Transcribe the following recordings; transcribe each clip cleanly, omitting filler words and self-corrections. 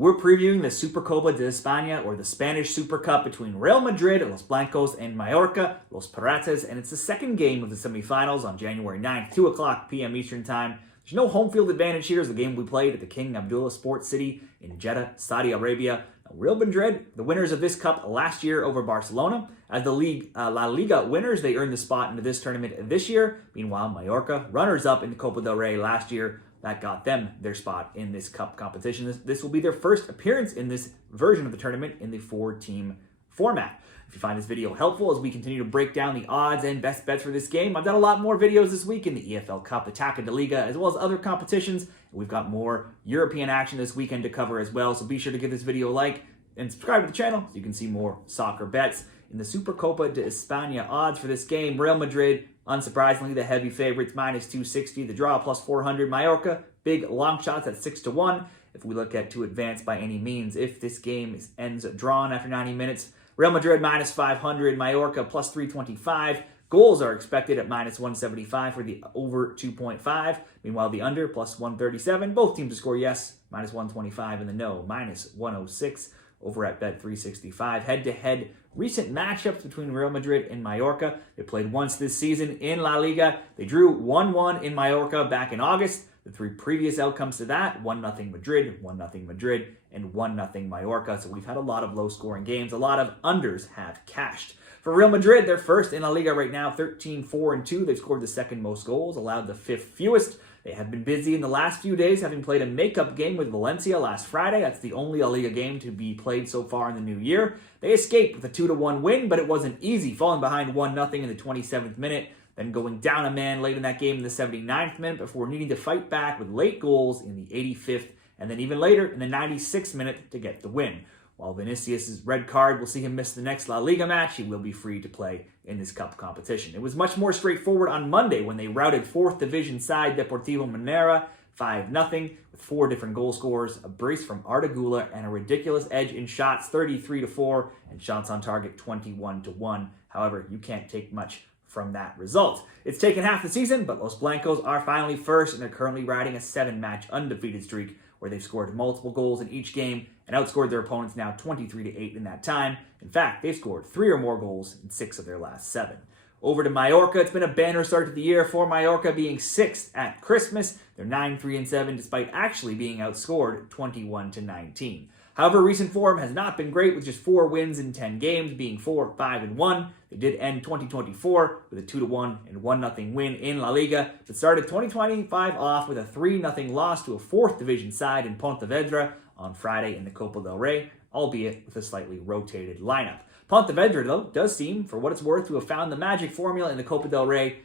We're previewing the Supercopa de Espana, or the Spanish Super Cup, between Real Madrid, Los Blancos, and Mallorca, Los Piratas, and it's the second game of the semifinals on January 9th, 2 o'clock p.m. Eastern Time. There's no home field advantage here as the game we played at the King Abdullah Sports City in Jeddah, Saudi Arabia. Now, Real Madrid, the winners of this cup last year over Barcelona. As the La Liga winners, they earned the spot into this tournament this year. Meanwhile, Mallorca, runners-up in the Copa del Rey last year, that got them their spot in this cup competition. This will be their first appearance in this version of the tournament in the 4-team format. If you find this video helpful as we continue to break down the odds and best bets for this game, I've done a lot more videos this week in the EFL Cup, Attack de Liga, as well as other competitions. We've got more European action this weekend to cover as well, so be sure to give this video a like and subscribe to the channel so you can see more soccer bets. In the Supercopa de Espana odds for this game, Real Madrid, unsurprisingly, the heavy favorites, minus 260. The draw, plus 400. Mallorca, big long shots at 6-1. If we look at to advance by any means, if this game ends drawn after 90 minutes, Real Madrid, minus 500. Mallorca, plus 325. Goals are expected at minus 175 for the over 2.5. Meanwhile, the under, plus 137. Both teams to score yes, minus 125. And the no, minus 106. Over at Bet365. Head-to-head recent matchups between Real Madrid and Mallorca. They played once this season in La Liga. They drew 1-1 in Mallorca back in August. The three previous outcomes to that, 1-0 Madrid, 1-0 Madrid, and 1-0 Mallorca. So we've had a lot of low-scoring games. A lot of unders have cashed. For Real Madrid, they're first in La Liga right now, 13-4-2. They've scored the second most goals, allowed the fifth fewest. They have been busy in the last few days, having played a makeup game with Valencia last Friday. That's the only La Liga game to be played so far in the new year. They escaped with a 2-1 win, but it wasn't easy, falling behind 1-0 in the 27th minute, then going down a man late in that game in the 79th minute before needing to fight back with late goals in the 85th, and then even later in the 96th minute to get the win. While Vinicius' red card will see him miss the next La Liga match, he will be free to play in this cup competition. It was much more straightforward on Monday when they routed 4th division side Deportivo Minera 5-0 with 4 different goal scorers, a brace from Arda Güler, and a ridiculous edge in shots 33-4 and shots on target 21-1. However, you can't take much from that result. It's taken half the season, but Los Blancos are finally first, and they're currently riding a 7-match undefeated streak where they've scored multiple goals in each game and outscored their opponents now 23-8 in that time. In fact, they've scored 3 or more goals in 6 of their last 7. Over to Mallorca. It's been a banner start to the year for Mallorca, being 6th at Christmas. They're 9-3-7 despite actually being outscored 21-19. However, recent form has not been great, with just 4 wins in 10 games, being 4-5-1. They did end 2024 with a 2-1 and 1-0 win in La Liga, but started 2025 off with a 3-0 loss to a 4th division side in Pontevedra on Friday in the Copa del Rey, albeit with a slightly rotated lineup. Pontevedra, though, does seem, for what it's worth, to have found the magic formula in the Copa del Rey,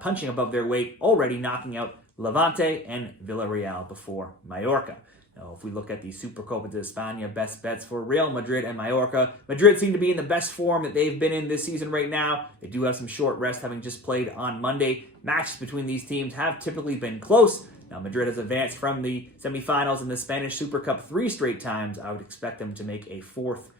punching above their weight, already knocking out Levante and Villarreal before Mallorca. Now, if we look at the Supercopa de Espana best bets for Real Madrid and Mallorca, Madrid seem to be in the best form that they've been in this season right now. They do have some short rest, having just played on Monday. Matches between these teams have typically been close. Now, Madrid has advanced from the semifinals in the Spanish Super Cup 3 straight times. I would expect them to make a 4th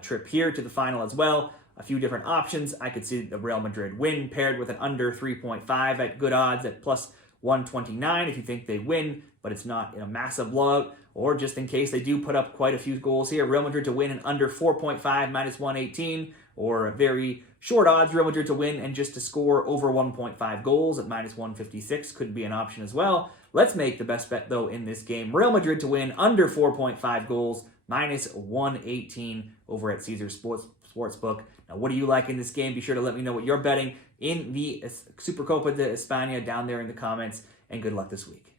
trip here to the final as well. A few different options. I could see the Real Madrid win paired with an under 3.5 at good odds at plus 129 if you think they win, but it's not in a massive blowout. Or just in case they do put up quite a few goals here, Real Madrid to win an under 4.5 minus 118, or a very short odds Real Madrid to win and just to score over 1.5 goals at minus 156 could be an option as well. Let's make the best bet, though, in this game. Real Madrid to win under 4.5 goals, minus 118 over at Caesars Sportsbook. Now, what do you like in this game? Be sure to let me know what you're betting in the Supercopa de Espana down there in the comments, and good luck this week.